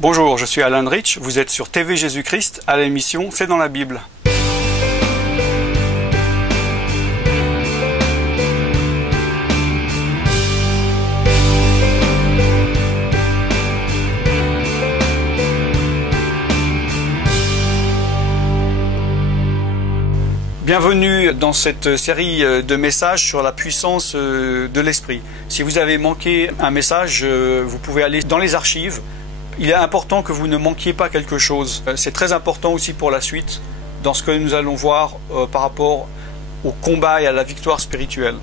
Bonjour, je suis Alan Rich, vous êtes sur TV Jésus-Christ à l'émission C'est dans la Bible. Bienvenue dans cette série de messages sur la puissance de l'Esprit. Si vous avez manqué un message, vous pouvez aller dans les archives. Il est important que vous ne manquiez pas quelque chose. C'est très important aussi pour la suite, dans ce que nous allons voir par rapport au combat et à la victoire spirituelle.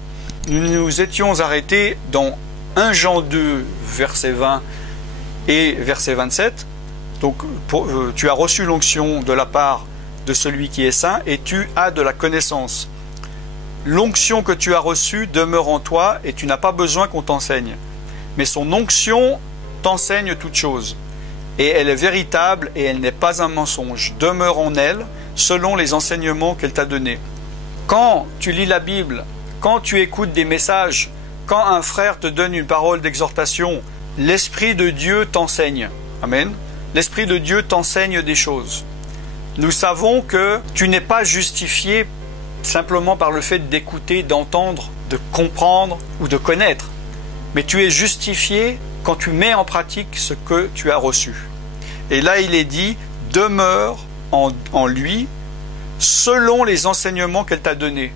Nous nous étions arrêtés dans 1 Jean 2, verset 20 et verset 27. Donc, tu as reçu l'onction de la part de celui qui est saint et tu as de la connaissance. L'onction que tu as reçue demeure en toi et tu n'as pas besoin qu'on t'enseigne. Mais son onction t'enseigne toutes choses. Et elle est véritable et elle n'est pas un mensonge. Demeure en elle selon les enseignements qu'elle t'a donnés. Quand tu lis la Bible, quand tu écoutes des messages, quand un frère te donne une parole d'exhortation, l'Esprit de Dieu t'enseigne. Amen. L'Esprit de Dieu t'enseigne des choses. Nous savons que tu n'es pas justifié simplement par le fait d'écouter, d'entendre, de comprendre ou de connaître. Mais tu es justifié quand tu mets en pratique ce que tu as reçu. Et là, il est dit, demeure en lui selon les enseignements qu'elle t'a donnés.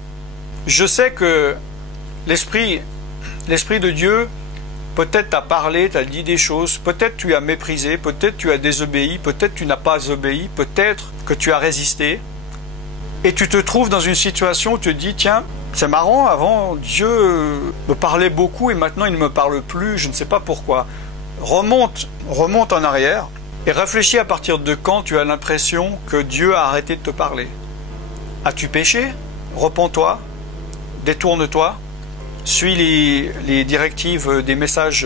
Je sais que l'Esprit de Dieu, peut-être t'a parlé, t'a dit des choses, peut-être tu as méprisé, peut-être tu as désobéi, peut-être tu n'as pas obéi, peut-être que tu as résisté. Et tu te trouves dans une situation où tu te dis, tiens, c'est marrant, avant Dieu me parlait beaucoup et maintenant il ne me parle plus, je ne sais pas pourquoi. Remonte en arrière et réfléchis à partir de quand tu as l'impression que Dieu a arrêté de te parler. As-tu péché? Repens-toi, détourne-toi, suis les directives des messages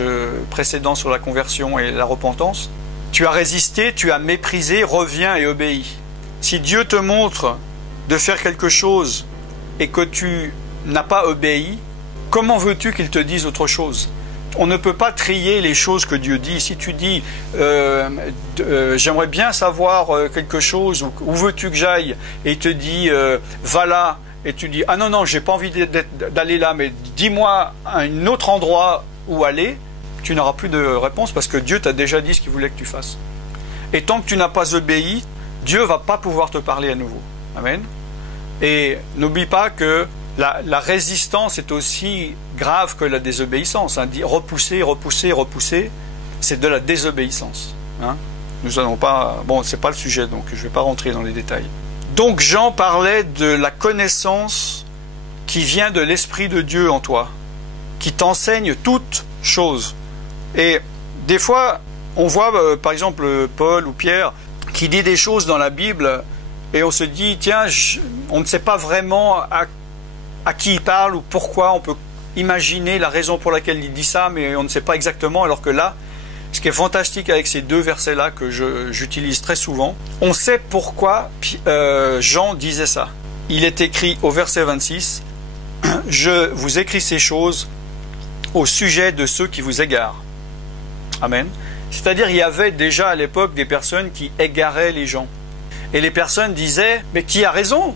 précédents sur la conversion et la repentance. Tu as résisté, tu as méprisé, reviens et obéis. Si Dieu te montre de faire quelque chose et que tu n'as pas obéi, comment veux-tu qu'il te dise autre chose? On ne peut pas trier les choses que Dieu dit. Si tu dis j'aimerais bien savoir quelque chose, où veux-tu que j'aille? Et il te dit va là, et tu dis ah non, j'ai pas envie d'aller là, mais dis-moi un autre endroit où aller, tu n'auras plus de réponse parce que Dieu t'a déjà dit ce qu'il voulait que tu fasses. Et tant que tu n'as pas obéi, Dieu ne va pas pouvoir te parler à nouveau. Amen. Et n'oublie pas que la résistance est aussi grave que la désobéissance. Hein. Repousser, c'est de la désobéissance. Hein. Nous allons pas... Bon, c'est pas le sujet, donc je ne vais pas rentrer dans les détails. Donc Jean parlait de la connaissance qui vient de l'Esprit de Dieu en toi, qui t'enseigne toutes choses. Et des fois, on voit par exemple Paul ou Pierre qui dit des choses dans la Bible et on se dit, tiens, on ne sait pas vraiment à qui il parle ou pourquoi. On peut imaginer la raison pour laquelle il dit ça, mais on ne sait pas exactement. Alors que là, ce qui est fantastique avec ces deux versets-là que j'utilise très souvent, on sait pourquoi Jean disait ça. Il est écrit au verset 26, « Je vous écris ces choses au sujet de ceux qui vous égarent. » Amen. C'est-à-dire, il y avait déjà à l'époque des personnes qui égaraient les gens. Et les personnes disaient, « Mais qui a raison?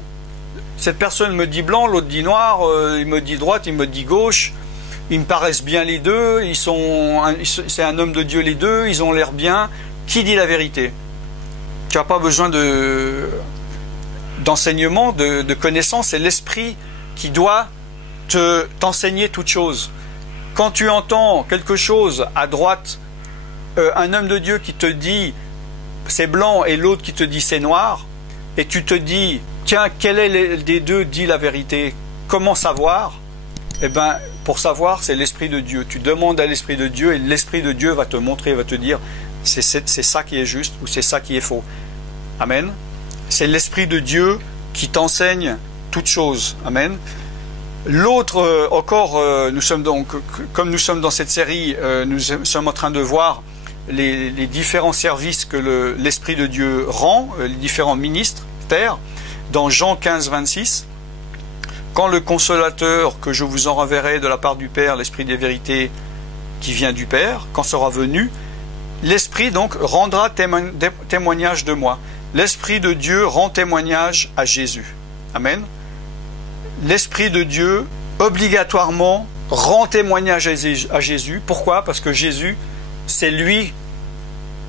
Cette personne me dit blanc, l'autre dit noir, il me dit droite, il me dit gauche. Ils me paraissent bien les deux, c'est un homme de Dieu les deux, ils ont l'air bien. Qui dit la vérité? » Tu n'as pas besoin d'enseignement, de connaissance, c'est l'Esprit qui doit t'enseigner toutes choses. Quand tu entends quelque chose à droite, un homme de Dieu qui te dit c'est blanc et l'autre qui te dit c'est noir, et tu te dis tiens, quel est des deux dit la vérité? Comment savoir? Eh bien, pour savoir, c'est l'Esprit de Dieu. Tu demandes à l'Esprit de Dieu et l'Esprit de Dieu va te montrer, va te dire c'est ça qui est juste ou c'est ça qui est faux. Amen. C'est l'Esprit de Dieu qui t'enseigne toutes choses. Amen. L'autre, encore, nous sommes donc, comme nous sommes dans cette série, nous sommes en train de voir les différents services que l'Esprit de Dieu rend, les différents ministres, dans Jean 15, 26. Quand le consolateur que je vous enverrai de la part du Père, l'Esprit des vérités qui vient du Père, quand sera venu, L'Esprit donc rendra témoignage de moi. L'Esprit de Dieu rend témoignage à Jésus. Amen. L'Esprit de Dieu, obligatoirement, rend témoignage à Jésus. Pourquoi? Parce que Jésus, c'est lui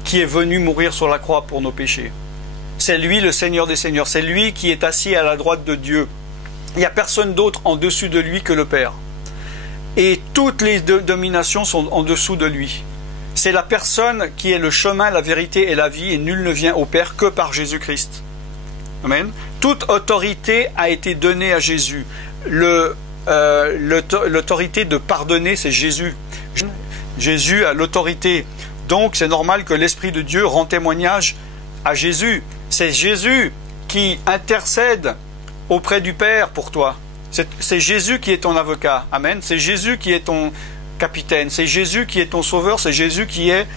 qui est venu mourir sur la croix pour nos péchés. C'est lui le Seigneur des Seigneurs. C'est lui qui est assis à la droite de Dieu. Il n'y a personne d'autre en dessus de lui que le Père. Et toutes les dominations sont en dessous de lui. C'est la personne qui est le chemin, la vérité et la vie, et nul ne vient au Père que par Jésus-Christ. Amen. Toute autorité a été donnée à Jésus. L'autorité de pardonner, c'est Jésus. Jésus a l'autorité. Donc c'est normal que l'Esprit de Dieu rend témoignage à Jésus. C'est Jésus qui intercède auprès du Père pour toi. C'est Jésus qui est ton avocat. Amen. C'est Jésus qui est ton capitaine. C'est Jésus qui est ton sauveur. C'est Jésus qui est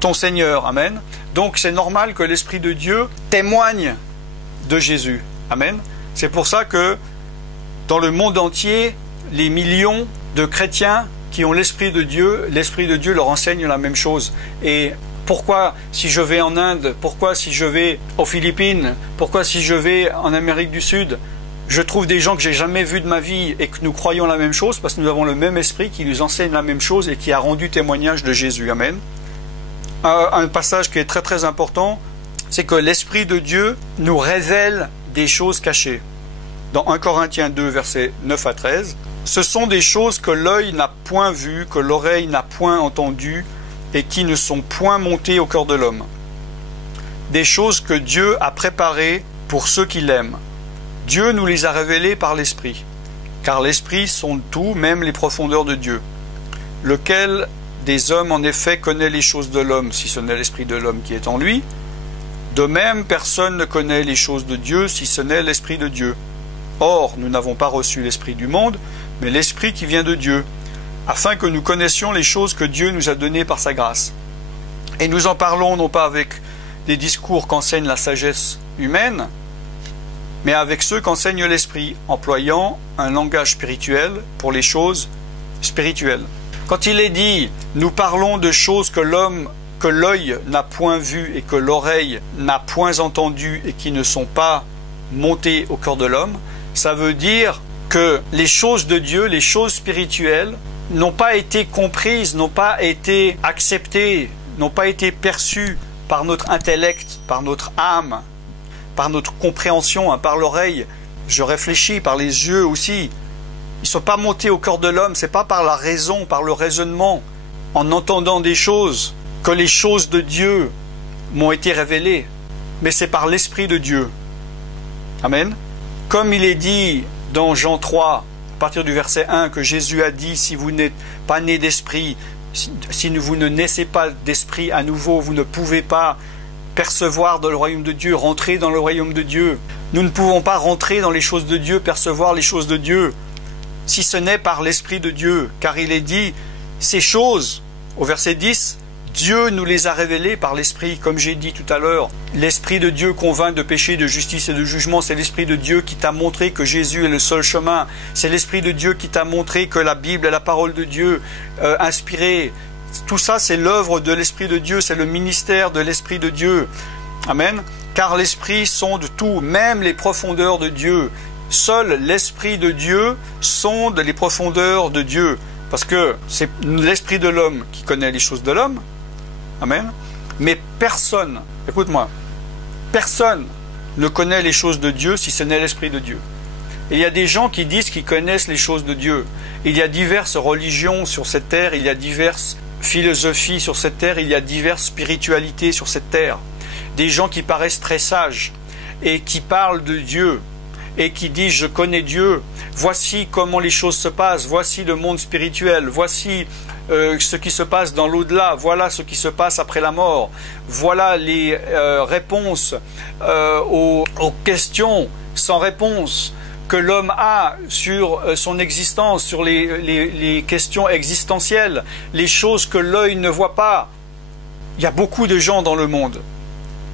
ton Seigneur. Amen. Donc c'est normal que l'Esprit de Dieu témoigne de Jésus. Amen. C'est pour ça que dans le monde entier, les millions de chrétiens qui ont l'Esprit de Dieu leur enseigne la même chose. Et pourquoi si je vais en Inde, pourquoi si je vais aux Philippines, pourquoi si je vais en Amérique du Sud, je trouve des gens que j'ai jamais vus de ma vie et que nous croyons la même chose parce que nous avons le même esprit qui nous enseigne la même chose et qui a rendu témoignage de Jésus. Amen. Un passage qui est très très important, c'est que l'Esprit de Dieu nous révèle des choses cachées. Dans 1 Corinthiens 2, versets 9 à 13, ce sont des choses que l'œil n'a point vues, que l'oreille n'a point entendues et qui ne sont point montées au cœur de l'homme. Des choses que Dieu a préparées pour ceux qui l'aiment. Dieu nous les a révélées par l'Esprit, car l'Esprit sonde tout, même les profondeurs de Dieu. Lequel des hommes en effet connaît les choses de l'homme, si ce n'est l'Esprit de l'homme qui est en lui? De même, personne ne connaît les choses de Dieu, si ce n'est l'Esprit de Dieu. Or, nous n'avons pas reçu l'Esprit du monde, mais l'Esprit qui vient de Dieu, afin que nous connaissions les choses que Dieu nous a données par sa grâce. Et nous en parlons non pas avec des discours qu'enseigne la sagesse humaine, mais avec ceux qu'enseigne l'Esprit, employant un langage spirituel pour les choses spirituelles. Quand il est dit « nous parlons de choses que l'œil n'a point vues et que l'oreille n'a point entendues et qui ne sont pas montées au cœur de l'homme », ça veut dire que les choses de Dieu, les choses spirituelles, n'ont pas été comprises, n'ont pas été acceptées, n'ont pas été perçues par notre intellect, par notre âme, par notre compréhension, par l'oreille. Je réfléchis, par les yeux aussi. Ils ne sont pas montés au cœur de l'homme, ce n'est pas par la raison, par le raisonnement, en entendant des choses, que les choses de Dieu m'ont été révélées, mais c'est par l'Esprit de Dieu. Amen. Comme il est dit dans Jean 3, à partir du verset 1, que Jésus a dit, si vous n'êtes pas né d'esprit, si vous ne naissez pas d'esprit à nouveau, vous ne pouvez pas percevoir dans le royaume de Dieu, rentrer dans le royaume de Dieu. Nous ne pouvons pas rentrer dans les choses de Dieu, percevoir les choses de Dieu, si ce n'est par l'Esprit de Dieu. Car il est dit, ces choses, au verset 10, Dieu nous les a révélées par l'Esprit, comme j'ai dit tout à l'heure. L'Esprit de Dieu convainc de péché, de justice et de jugement. C'est l'Esprit de Dieu qui t'a montré que Jésus est le seul chemin. C'est l'Esprit de Dieu qui t'a montré que la Bible est la parole de Dieu inspirée. Tout ça, c'est l'œuvre de l'Esprit de Dieu, c'est le ministère de l'Esprit de Dieu. Amen. Car l'Esprit sonde tout, même les profondeurs de Dieu. Seul l'Esprit de Dieu sonde les profondeurs de Dieu. Parce que c'est l'Esprit de l'homme qui connaît les choses de l'homme. Amen. Mais personne, écoute-moi, personne ne connaît les choses de Dieu si ce n'est l'Esprit de Dieu. Et il y a des gens qui disent qu'ils connaissent les choses de Dieu. Il y a diverses religions sur cette terre, il y a diverses philosophies sur cette terre, il y a diverses spiritualités sur cette terre. Des gens qui paraissent très sages et qui parlent de Dieu et qui disent « je connais Dieu, voici comment les choses se passent, voici le monde spirituel, voici ce qui se passe dans l'au-delà, voilà ce qui se passe après la mort, voilà les réponses aux questions sans réponse que l'homme a sur son existence, sur les questions existentielles, les choses que l'œil ne voit pas. Il y a beaucoup de gens dans le monde,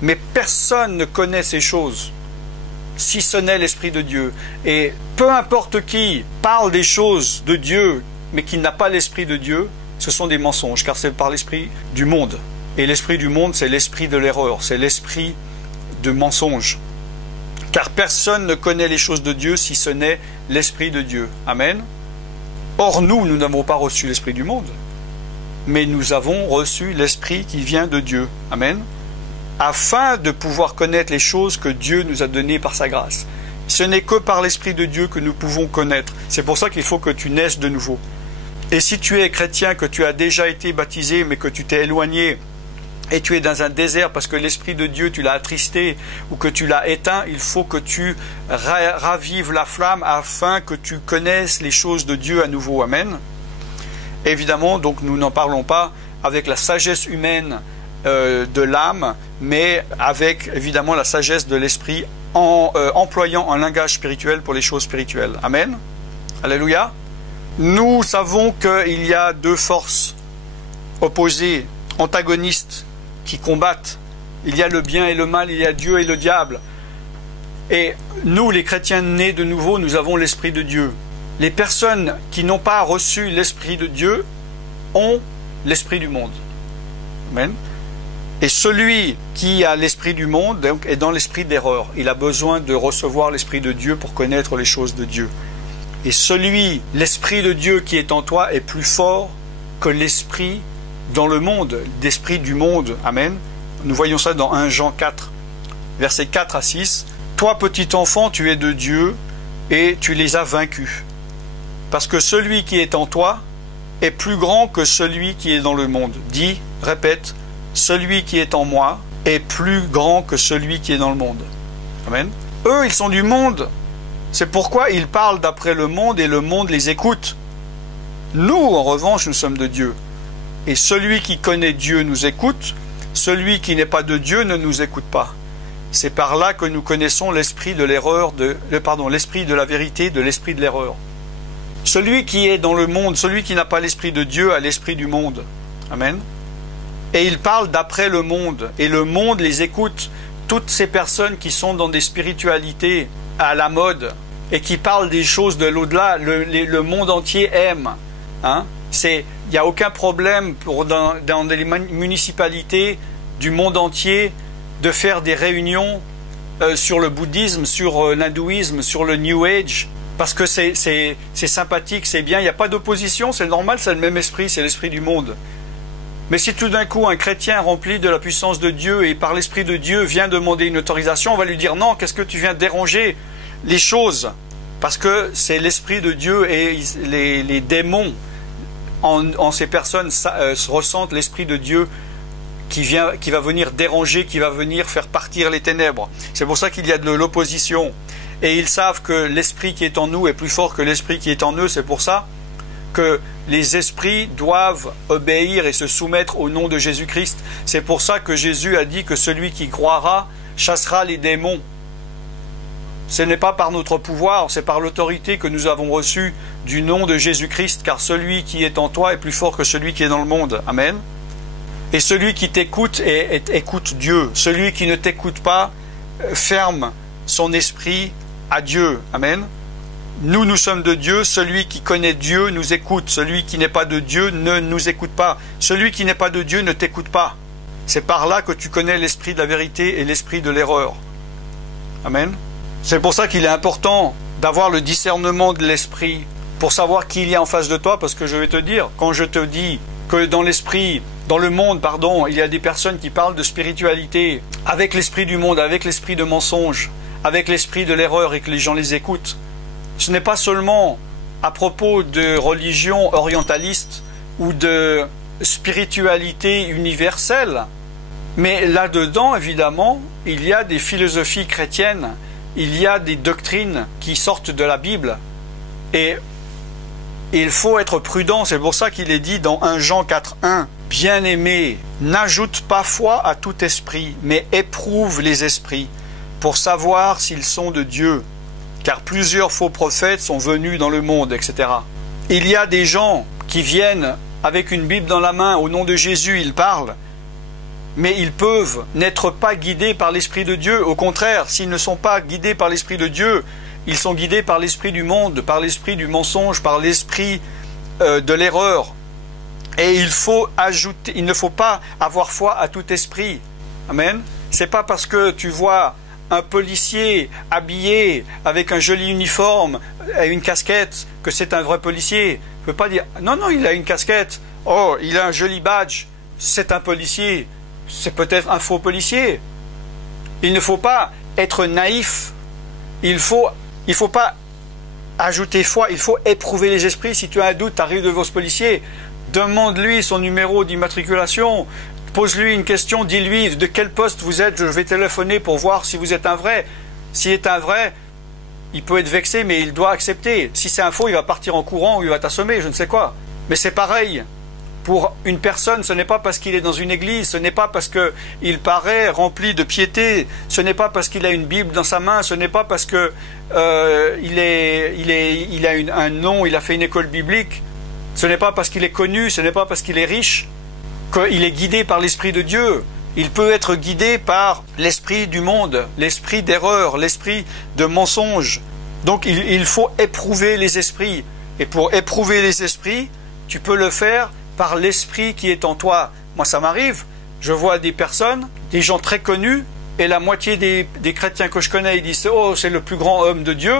mais personne ne connaît ces choses, si ce n'est l'Esprit de Dieu. Et peu importe qui parle des choses de Dieu, mais qui n'a pas l'Esprit de Dieu, ce sont des mensonges, car c'est par l'Esprit du monde. Et l'esprit du monde, c'est l'esprit de l'erreur, c'est l'esprit de mensonge. Car personne ne connaît les choses de Dieu si ce n'est l'esprit de Dieu. Amen. Or nous n'avons pas reçu l'esprit du monde, mais nous avons reçu l'esprit qui vient de Dieu. Amen. Afin de pouvoir connaître les choses que Dieu nous a données par sa grâce. Ce n'est que par l'esprit de Dieu que nous pouvons connaître. C'est pour ça qu'il faut que tu naisses de nouveau. Et si tu es chrétien, que tu as déjà été baptisé, mais que tu t'es éloigné, et tu es dans un désert parce que l'Esprit de Dieu, tu l'as attristé ou que tu l'as éteint, il faut que tu ravives la flamme afin que tu connaisses les choses de Dieu à nouveau. Amen. Évidemment, donc nous n'en parlons pas avec la sagesse humaine de l'âme, mais avec évidemment la sagesse de l'Esprit en employant un langage spirituel pour les choses spirituelles. Amen. Alléluia. Nous savons qu'il y a deux forces opposées, antagonistes, qui combattent. Il y a le bien et le mal, il y a Dieu et le diable. Et nous, les chrétiens nés de nouveau, nous avons l'Esprit de Dieu. Les personnes qui n'ont pas reçu l'Esprit de Dieu ont l'Esprit du monde. Amen. Et celui qui a l'Esprit du monde donc, est dans l'esprit d'erreur. Il a besoin de recevoir l'Esprit de Dieu pour connaître les choses de Dieu. Et l'Esprit de Dieu qui est en toi est plus fort que l'Esprit dans le monde, l'esprit du monde. Amen. Nous voyons ça dans 1 Jean 4, versets 4 à 6. Toi, petit enfant, tu es de Dieu et tu les as vaincus. Parce que celui qui est en toi est plus grand que celui qui est dans le monde. Dis, répète, celui qui est en moi est plus grand que celui qui est dans le monde. Amen. Eux, ils sont du monde. C'est pourquoi ils parlent d'après le monde et le monde les écoute. Nous, en revanche, nous sommes de Dieu. Et celui qui connaît Dieu nous écoute, celui qui n'est pas de Dieu ne nous écoute pas. C'est par là que nous connaissons l'esprit de l'erreur, l'esprit de la vérité, de l'esprit de l'erreur. Celui qui est dans le monde, celui qui n'a pas l'esprit de Dieu a l'esprit du monde. Amen. Et il parle d'après le monde, et le monde les écoute. Toutes ces personnes qui sont dans des spiritualités à la mode, et qui parlent des choses de l'au-delà, le monde entier aime. Hein? Il n'y a aucun problème dans les municipalités du monde entier de faire des réunions sur le bouddhisme, sur l'hindouisme, sur le New Age, parce que c'est sympathique, c'est bien, il n'y a pas d'opposition, c'est normal, c'est le même esprit, c'est l'esprit du monde. Mais si tout d'un coup un chrétien rempli de la puissance de Dieu et par l'esprit de Dieu vient demander une autorisation, on va lui dire non, qu'est-ce que tu viens déranger les choses? Parce que c'est l'esprit de Dieu et les démons en ces personnes ressentent l'esprit de Dieu qui va venir déranger, qui va venir faire partir les ténèbres. C'est pour ça qu'il y a de l'opposition. Et ils savent que l'esprit qui est en nous est plus fort que l'esprit qui est en eux. C'est pour ça que les esprits doivent obéir et se soumettre au nom de Jésus-Christ. C'est pour ça que Jésus a dit que celui qui croira chassera les démons. Ce n'est pas par notre pouvoir, c'est par l'autorité que nous avons reçue du nom de Jésus-Christ, car celui qui est en toi est plus fort que celui qui est dans le monde. Amen. Et celui qui t'écoute écoute Dieu. Celui qui ne t'écoute pas ferme son esprit à Dieu. Amen. Nous sommes de Dieu. Celui qui connaît Dieu nous écoute. Celui qui n'est pas de Dieu ne nous écoute pas. Celui qui n'est pas de Dieu ne t'écoute pas. C'est par là que tu connais l'esprit de la vérité et l'esprit de l'erreur. Amen. C'est pour ça qu'il est important d'avoir le discernement de l'esprit pour savoir qui il y a en face de toi, parce que je vais te dire, quand je te dis que dans le monde, il y a des personnes qui parlent de spiritualité avec l'esprit du monde, avec l'esprit de mensonge, avec l'esprit de l'erreur et que les gens les écoutent, ce n'est pas seulement à propos de religion orientaliste ou de spiritualité universelle, mais là-dedans, évidemment, il y a des philosophies chrétiennes, il y a des doctrines qui sortent de la Bible. Et il faut être prudent, c'est pour ça qu'il est dit dans 1 Jean 4.1, « Bien-aimé, n'ajoute pas foi à tout esprit, mais éprouve les esprits, pour savoir s'ils sont de Dieu, car plusieurs faux prophètes sont venus dans le monde, etc. » Il y a des gens qui viennent avec une Bible dans la main, au nom de Jésus, ils parlent, mais ils peuvent n'être pas guidés par l'Esprit de Dieu. Au contraire, s'ils ne sont pas guidés par l'Esprit de Dieu, ils sont guidés par l'esprit du monde, par l'esprit du mensonge, par l'esprit de l'erreur. Et il ne faut pas avoir foi à tout esprit. Amen. C'est pas parce que tu vois un policier habillé avec un joli uniforme et une casquette que c'est un vrai policier. Tu ne peux pas dire non, non, il a une casquette, oh, il a un joli badge, c'est un policier. C'est peut-être un faux policier. Il ne faut pas être naïf. Il faut pas ajouter foi, il faut éprouver les esprits. Si tu as un doute, tu arrives devant ce policier, demande-lui son numéro d'immatriculation, pose-lui une question, dis-lui de quel poste vous êtes, je vais téléphoner pour voir si vous êtes un vrai. S'il est un vrai, il peut être vexé, mais il doit accepter. Si c'est un faux, il va partir en courant ou il va t'assommer, je ne sais quoi. Mais c'est pareil. Pour une personne, ce n'est pas parce qu'il est dans une église, ce n'est pas parce qu'il paraît rempli de piété, ce n'est pas parce qu'il a une Bible dans sa main, ce n'est pas parce qu'il a un nom, il a fait une école biblique, ce n'est pas parce qu'il est connu, ce n'est pas parce qu'il est riche, qu'il est guidé par l'Esprit de Dieu. Il peut être guidé par l'esprit du monde, l'esprit d'erreur, l'esprit de mensonge. Donc il faut éprouver les esprits. Et pour éprouver les esprits, tu peux le faire par l'esprit qui est en toi. Moi, ça m'arrive. Je vois des personnes, des gens très connus, et la moitié des chrétiens que je connais, ils disent « Oh, c'est le plus grand homme de Dieu »,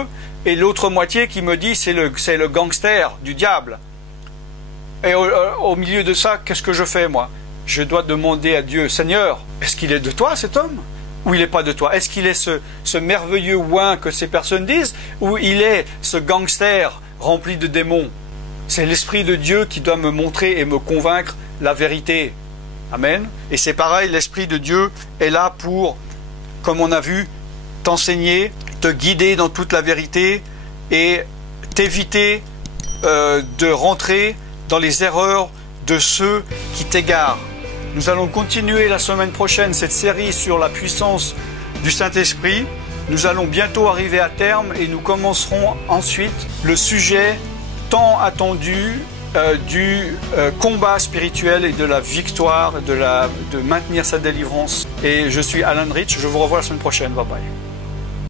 et l'autre moitié qui me dit « C'est le gangster du diable ». Et au milieu de ça, qu'est-ce que je fais, moi? Je dois demander à Dieu « Seigneur, est-ce qu'il est de toi, cet homme? Ou il n'est pas de toi? Est-ce qu'il est ce merveilleux ouin que ces personnes disent? Ou il est ce gangster rempli de démons ?» C'est l'Esprit de Dieu qui doit me montrer et me convaincre la vérité. Amen. Et c'est pareil, l'Esprit de Dieu est là pour, comme on a vu, t'enseigner, te guider dans toute la vérité et t'éviter de rentrer dans les erreurs de ceux qui t'égarent. Nous allons continuer la semaine prochaine cette série sur la puissance du Saint-Esprit. Nous allons bientôt arriver à terme et nous commencerons ensuite le sujet tant attendu du combat spirituel et de la victoire, de maintenir sa délivrance. Et je suis Alan Rich, je vous revois la semaine prochaine. Bye bye.